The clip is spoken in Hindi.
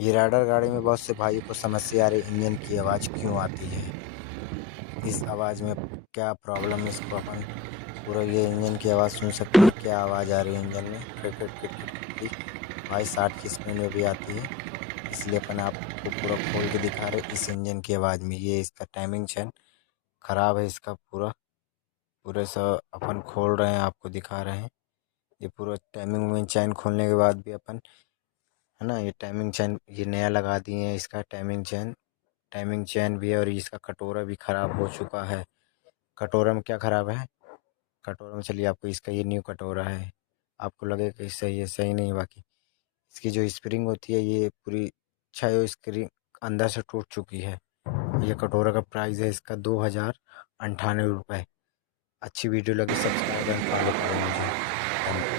ये राइडर गाड़ी में बहुत से भाइयों को समस्या आ रही, इंजन की आवाज़ क्यों आती है, इस आवाज़ में क्या प्रॉब्लम है, इसको अपन पूरा ये इंजन की आवाज़ सुन सकते हैं। क्या आवाज़ आ रही है इंजन में, किट किट किट किट की भाई 60 की स्पीड में भी आती है। इसलिए अपन आपको पूरा खोल के दिखा रहे इस इंजन की आवाज़ में। ये इसका टाइमिंग चेन खराब है, इसका पूरा पूरे सा अपन खोल रहे हैं, आपको दिखा रहे हैं। ये पूरा टाइमिंग में चैन खोलने के बाद भी अपन, है ना, ये टाइमिंग चैन ये नया लगा दिए हैं। इसका टाइमिंग चैन भी है और इसका कटोरा भी ख़राब हो चुका है। कटोरा में क्या ख़राब है, कटोरा में चलिए आपको इसका ये न्यू कटोरा है, आपको लगेगा कि सही है, सही नहीं है। बाकी इसकी जो स्प्रिंग होती है ये पूरी छः स्प्रिंग अंदर से टूट चुकी है। ये कटोरा का प्राइस है इसका 2098 रुपये। अच्छी वीडियो लगी सब्सक्राइब एंड फॉलो करें मुझे। धन्यवाद।